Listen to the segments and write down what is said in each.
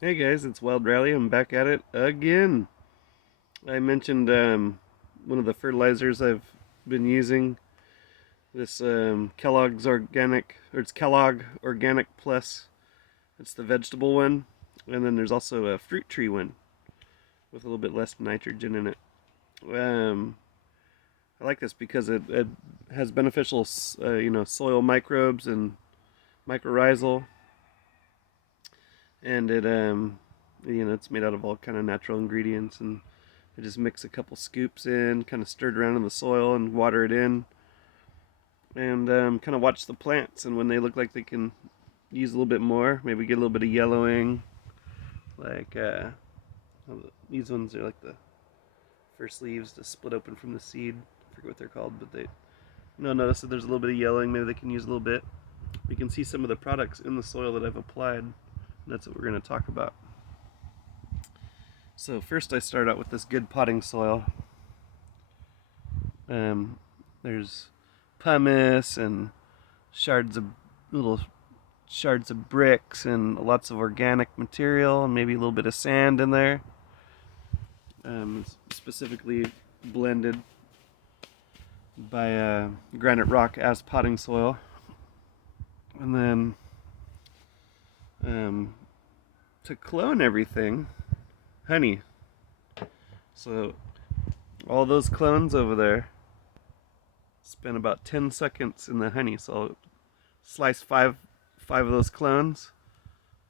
Hey guys, it's Wild Rally. I'm back at it again. I mentioned one of the fertilizers I've been using. This Kellogg's Organic, or it's Kellogg Organic Plus. It's the vegetable one, and then there's also a fruit tree one with a little bit less nitrogen in it. Um, I like this because it has beneficial, soil microbes and mycorrhizal, and it's made out of all kind of natural ingredients and I just mix a couple scoops in, kind of stir it around in the soil and water it in, and kind of watch the plants. And when they look like they can use a little bit more, maybe get a little bit of yellowing. Like these ones are like the first leaves to split open from the seed. I forget what they're called, but notice that there's a little bit of yellowing. Maybe they can use a little bit. You can see some of the products in the soil that I've applied. And that's what we're going to talk about. So first, I start out with this good potting soil. There's pumice and shards of little shards of bricks and lots of organic material and maybe a little bit of sand in there. Specifically blended by granite rock as potting soil. And then to clone everything, honey. So all those clones over there spend about 10 seconds in the honey. So I'll slice five of those clones,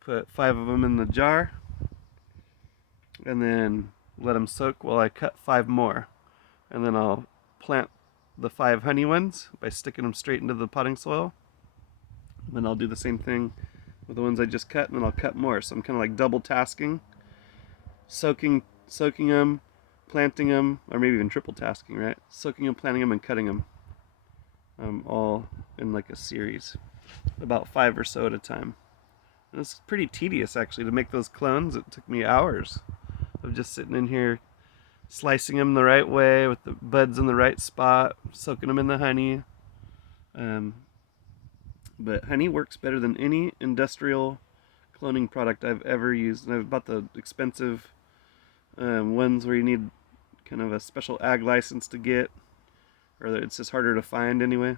put 5 of them in the jar, and then let them soak while I cut 5 more. And then I'll plant the 5 honey ones by sticking them straight into the potting soil. And then I'll do the same thing with the ones I just cut, and then I'll cut more. So I'm kind of like double tasking, soaking them, planting them, or maybe even triple tasking, right? Soaking them, planting them, and cutting them, all in like a series, about 5 or so at a time. And it's pretty tedious actually to make those clones. It took me hours of just sitting in here slicing them the right way with the buds in the right spot, soaking them in the honey. Um, but honey works better than any industrial cloning product I've ever used. And I've bought the expensive ones where you need kind of a special ag license to get, or it's just harder to find anyway.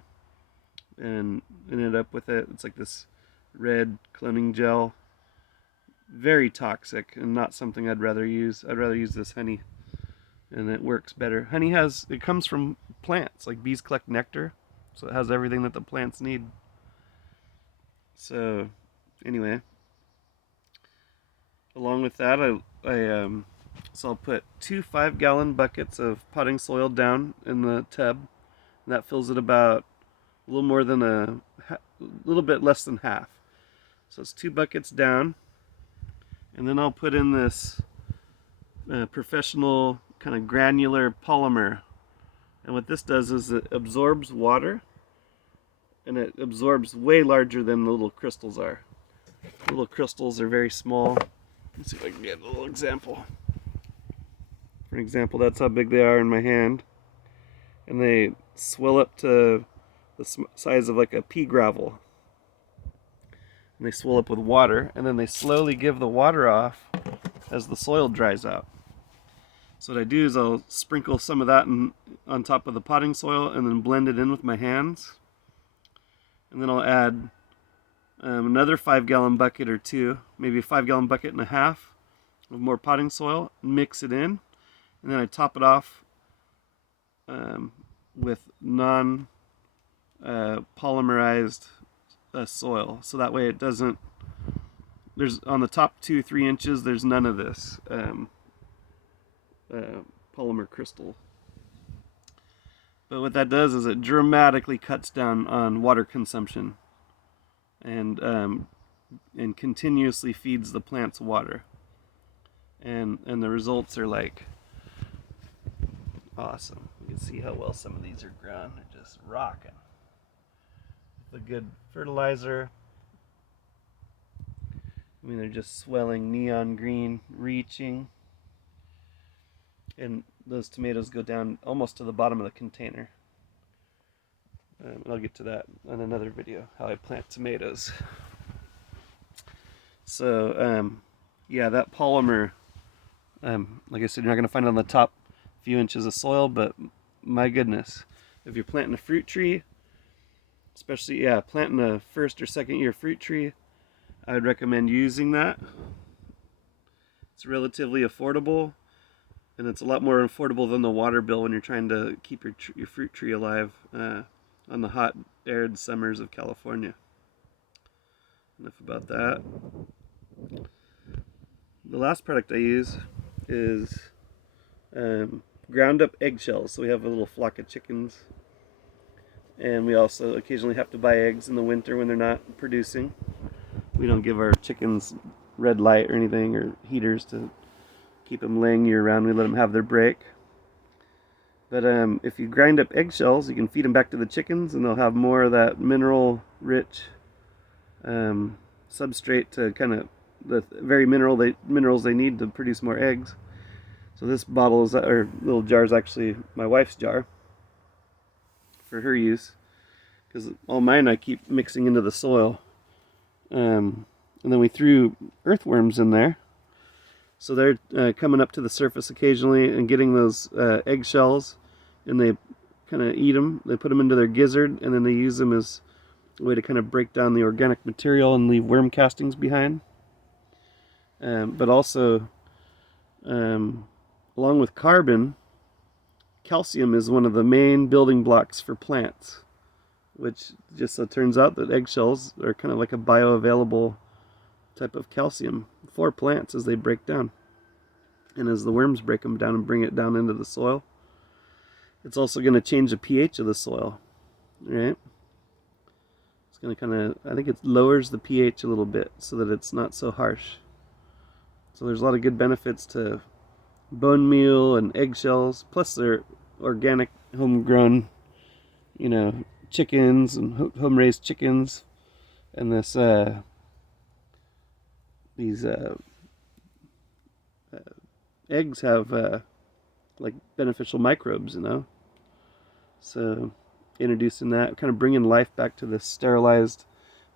And ended up with it. It's like this red cloning gel. Very toxic and not something I'd rather use. I'd rather use this honey, and it works better. It comes from plants, like bees collect nectar, so it has everything that the plants need. So anyway, along with that, so I'll put 2 5-gallon buckets of potting soil down in the tub. And that fills it about a little more than a little bit less than half. So it's 2 buckets down, and then I'll put in this professional kind of granular polymer. And what this does is it absorbs water, and it absorbs way larger than the little crystals are. The little crystals are very small. Let's see if I can get a little example. For example, that's how big they are in my hand. And they swell up to the size of like a pea gravel. And they swell up with water, and then they slowly give the water off as the soil dries out. So what I do is I'll sprinkle some of that on top of the potting soil and then blend it in with my hands. And then I'll add another 5-gallon bucket or two, maybe a 5-gallon bucket and a half of more potting soil, mix it in, and then I top it off with non polymerized soil. So that way it doesn't, there's on the top 2-3 inches, there's none of this polymer crystal. But what that does is it dramatically cuts down on water consumption and continuously feeds the plants water. And the results are like awesome. You can see how well some of these are grown. They're just rocking. The good fertilizer. I mean, they're just swelling neon green, reaching. And those tomatoes go down almost to the bottom of the container. And I'll get to that in another video, how I plant tomatoes. So, Yeah, that polymer, like I said, you're not going to find it on the top few inches of soil, but my goodness, if you're planting a fruit tree, especially, yeah, planting a first or second year fruit tree, I would recommend using that. It's relatively affordable, and it's a lot more affordable than the water bill when you're trying to keep your fruit tree alive on the hot, arid summers of California. Enough about that. The last product I use is ground up eggshells. So we have a little flock of chickens, and we also occasionally have to buy eggs in the winter when they're not producing. We don't give our chickens red light or anything, or heaters to keep them laying year round. We let them have their break. But if you grind up eggshells, you can feed them back to the chickens, and they'll have more of that mineral-rich substrate to kind of the very minerals they need to produce more eggs. So this bottle is, or little jar, is actually my wife's jar for her use, because all mine I keep mixing into the soil. And then we threw earthworms in there, so they're coming up to the surface occasionally and getting those eggshells, and they kind of eat them. They put them into their gizzard, and then they use them as a way to kind of break down the organic material and leave worm castings behind. But also, along with carbon, calcium is one of the main building blocks for plants, which just so turns out that eggshells are kind of like a bioavailable type of calcium for plants as they break down. And as the worms break them down and bring it down into the soil, it's also going to change the pH of the soil, right? It's going to kind of, I think it lowers the pH a little bit so that it's not so harsh. So there's a lot of good benefits to bone meal and eggshells, plus they're organic, homegrown, chickens and home-raised chickens, and these eggs have like beneficial microbes, So introducing that, kind of bringing life back to this sterilized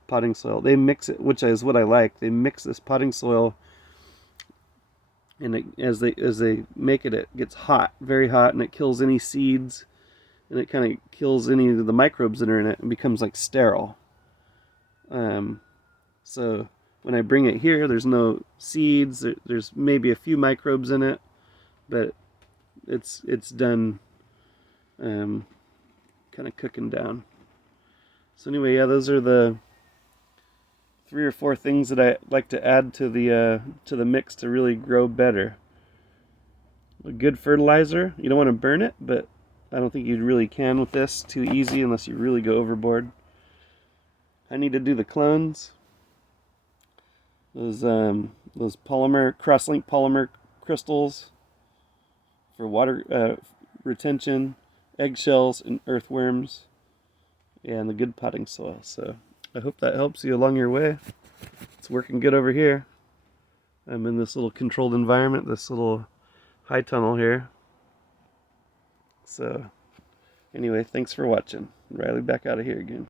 potting soil. They mix it, which is what I like. They mix this potting soil, and as they make it, it gets hot, very hot, and it kills any seeds, and it kind of kills any of the microbes that are in it, and becomes like sterile. So when I bring it here, there's no seeds. There's maybe a few microbes in it, but it's done kind of cooking down. So anyway, yeah, those are the 3 or 4 things that I like to add to the mix to really grow better. A good fertilizer. You don't want to burn it, but I don't think you really can with this too easy unless you really go overboard. I need to do the clones. Those polymer cross-link polymer crystals for water retention, eggshells, and earthworms, and the good potting soil. So I hope that helps you along your way. It's working good over here. I'm in this little controlled environment, this little high tunnel here. So anyway, thanks for watching. Riley back out of here again.